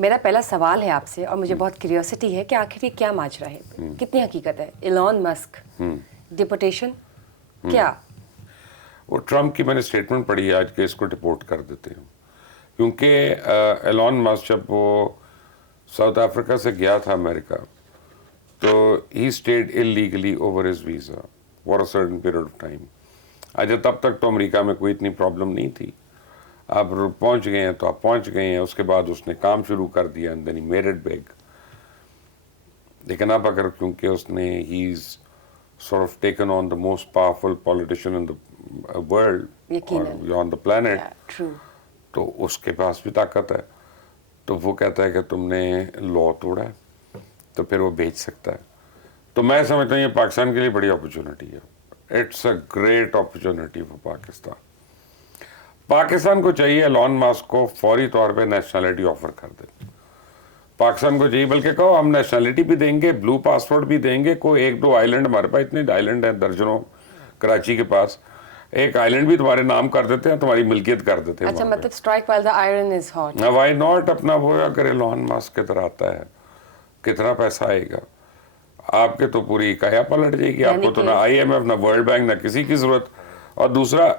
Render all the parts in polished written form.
میرا پہلا سوال ہے آپ سے اور مجھے بہت کیوریوسٹی ہے کہ آخر یہ کیا ماجرا ہے, کتنی حقیقت ہے؟ ایلون مسک ڈپورٹیشن کیا؟ وہ ٹرمپ کی میں نے اسٹیٹمنٹ پڑھی ہے آج کہ اس کو ڈپورٹ کر دیتے ہیں, کیونکہ ایلون مسک جب وہ ساؤتھ افریقہ سے گیا تھا امریکہ تو ہی stayed illegally over his visa for a certain period of time. اچھا تب تک تو امریکہ میں کوئی اتنی پرابلم نہیں تھی, آپ پہنچ گئے ہیں تو آپ پہنچ گئے ہیں. اس کے بعد اس نے کام شروع کر دیا and then he made it big. لیکن اب اگر کیونکہ اس نے he's sort of taken on the most powerful politician in the world or on the planet, تو اس کے پاس بھی طاقت ہے, تو وہ کہتا ہے کہ تم نے لا توڑا ہے تو پھر وہ بیچ سکتا ہے. تو میں سمجھتا ہوں یہ پاکستان کے لیے بڑی اپرچونٹی ہے. It's a great opportunity for Pakistan. Pakistan کو چاہیے ایلون مسک کو فوری طور پہ نیشنلٹی آفر کر دے. پاکستان کو چاہیے بلکہ کہو ہم نیشنلٹی بھی دیں گے, بلو پاسپورٹ بھی دیں گے, کوئی ایک دو آئی لینڈ ہمارے پاس اتنے آئی لینڈ ہیں درجنوں کراچی کے پاس, ایک آئی لینڈ بھی تمہارے نام کر دیتے ہیں, تمہاری ملکیت کر دیتے ہیں. اچھا مطلب strike while the iron is hot. Why not, اپنا وہ اگر ایلون مسک ادھر آتا ہے کتنا پیسہ آئے گا آپ کے, تو پوری کایا پلٹ جائے گی. آپ کو تو نہ آئی ایم ایف نہ ورلڈ بینک نہ کسی کی ضرورت. اور دوسرا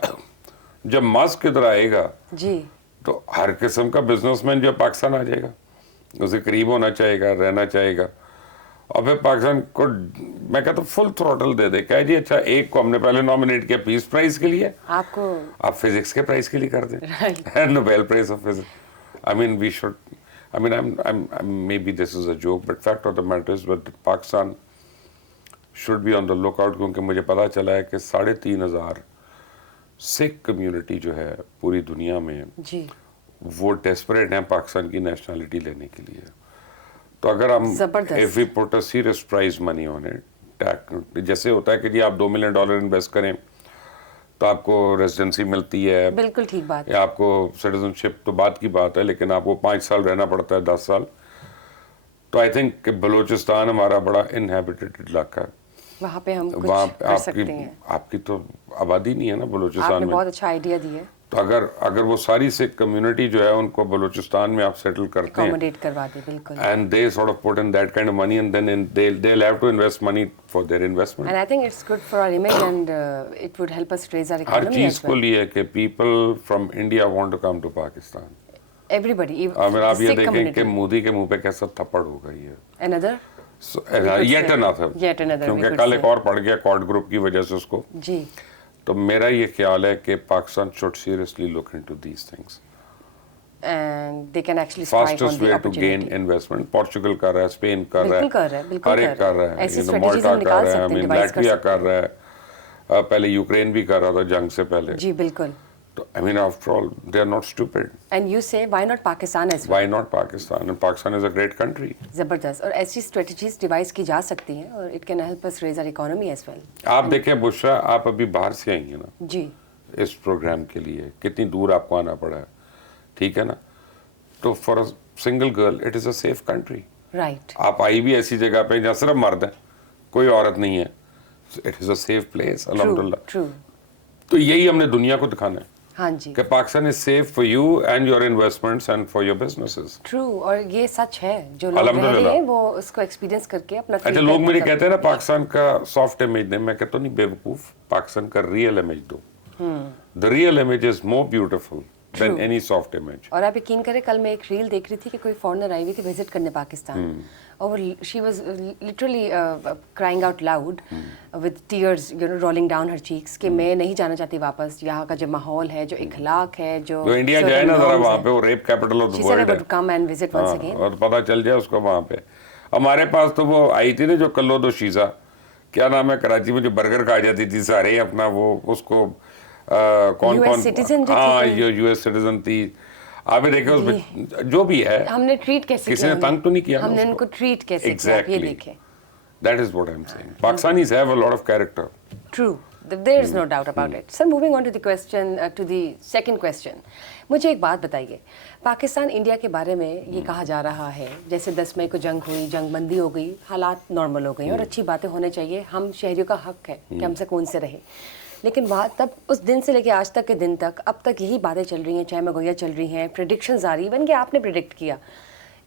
جب مسک ادھر آئے گا تو ہر قسم کا بزنس مین جو پاکستان آ جائے گا, اسے قریب ہونا چاہے گا, رہنا چاہے گا, اور پھر پاکستان کو میں کہتا ہوں فل تھروٹل دے دے. کہہ جی اچھا ایک کو ہم نے پہلے نامنیٹ کیا پیس پرائز کے لیے, آپ فزکس کے پرائز کے لیے کر دیں, Nobel prize of physics. I mean we should, I mean maybe this is a joke but fact of the matter is that Pakistan should be on the lookout, کیونکہ مجھے پتا چلا ہے کہ 3,500 سکھ کمیونٹی جو ہے پوری دنیا میں وہ ڈیسپریٹ ہیں پاکستان کی نیشنلٹی لینے کے لیے. تو اگر ہم if we put a serious prize money on it, جیسے ہوتا ہے کہ جی آپ $2 ملین انویسٹ کریں تو آپ کو ریزیڈنسی ملتی ہے, بالکل ٹھیک بات, یا آپ کو سٹیزن شپ تو بات کی بات ہے, لیکن آپ کو 5 سال رہنا پڑتا ہے 10 سال. تو آئی تھنک کہ بلوچستان ہمارا بڑا انہیبیٹیڈ علاقہ ہے, وہاں پہ ہم کچھ کر سکتے ہیں. آپ کی تو آبادی نہیں ہے نا بلوچستان میں. آپ نے بہت اچھا آئیڈیا دیا. تو اگر وہ ساری سکھ کمیونٹی جو ہے ان کو بلوچستان میں آپ سیٹل کرتے ہیں, اکوموڈیٹ کروا دیں, بالکل. and they sort of put in that kind of money and then they'll have to invest money for their investment. And I think it's good for our image and it would help us raise our economy as well. ہر چیز کو لیے کہ people from India want to come to Pakistan. Everybody. اگر آپ یہ دیکھیں کہ مودی کے منہ پہ کیسا تھپڑ ہو گئی ہے. Another. Yet another. کیونکہ کل ایک اور پڑ گیا کوڈ گروپ کی وجہ سے اس کو. جی. تو میرا یہ خیال ہے کہ Pakistan should seriously look into these things. And they can actually strike on the fastest way to gain investment. Portugal کر رہا ہے, Spain کر رہا ہے, ہر ایک کر رہا ہے, مالٹا کر رہا ہے, لیٹویا کر رہا ہے, پہلے یوکرین بھی کر رہا تھا جنگ سے پہلے. جی بالکل. تو I mean after all they are not stupid. And you say why not Pakistan as well? Why not Pakistan? And Pakistan is a great country. زبردست. اور ایسی اسٹریٹجیز ڈیوائز کی جا سکتی ہیں اور it can help us raise our economy as well. آپ دیکھیں بشرا, آپ ابھی باہر سے آئی ہیں نا جی اس پروگرام کے لیے, کتنی دور آپ کو آنا پڑا ہے, ٹھیک ہے نا. تو for a single girl it is a safe country. Right. آپ آئی بھی ایسی جگہ پہ جہاں صرف مرد ہیں, کوئی عورت نہیں ہے. It is a safe place الحمدللہ. تو یہی ہم نے دنیا کو دکھانا ہے. ہاں جی. کہ Pakistan is safe for you and your investments and for your businesses. True. اور یہ سچ ہے, جو لوگ رہ رہے ہیں وہ اس کو ایکسپیرینس کر کے اپنا. اچھا لوگ مجھے کہتے ہیں نا پاکستان کا سافٹ امیج دیں, میں کہتا ہوں نہیں بیوقوف, پاکستان کا ریئل امیج دو. The real image is more beautiful than any soft image. اور آپ یقین کریں کل میں ایک ریل دیکھ رہی تھی کہ کوئی فارنر آئی ہوئی تھی وزٹ کرنے پاکستان, اور she was literally crying out loud with tears you know rolling down her cheeks کہ میں نہیں جانا چاہتی واپس. یہاں کا جو ماحول ہے, جو اخلاق ہے, جو انڈیا جائے نا ذرا وہاں پہ, وہ rap capital of the world ہے, come and visit once again, اور پتہ چل جائے اس کو وہاں پہ. ہمارے پاس تو وہ آئی تھی نا جو کلو دو شیزا, کیا نام ہے, کراچی میں جو برگر کھا جاتی تھی سارے اپنا, وہ اس کو کون ہاں یو ایس سٹیزن تھی. آپ دیکھیں اس میں جو بھی ہے ہم نے ٹریٹ کیسے, کسی نے تنگ تو نہیں کیا, ہم نے ان کو ٹریٹ کیسے کیا, یہ دیکھیں. That is what I'm saying. Pakistanis have a lot of character. True. There is no doubt about it. Sir, moving on to the question, to the second question. مجھے ایک بات بتائیے, پاکستان انڈیا کے بارے میں یہ کہا جا رہا ہے جیسے 10 مئی کو جنگ ہوئی, جنگ بندی ہو گئی, حالات نارمل ہو گئی اور اچھی باتیں ہونے چاہیے, ہم شہریوں کا حق ہے کہ ہم سکون سے رہیں. لیکن تب اس دن سے لے کے آج تک کے دن تک اب تک یہی باتیں چل رہی ہیں, چاہے مگویاں چل رہی ہیں, پریڈکشنز آ رہی ہیں, بن کہ آپ نے پریڈکٹ کیا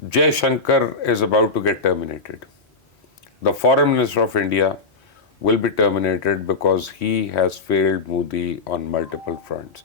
Jaishankar is about to get terminated. The foreign minister of India will be terminated because he has failed Modi on multiple fronts.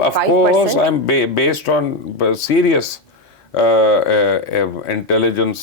Of course, 95%। I'm based on serious intelligence,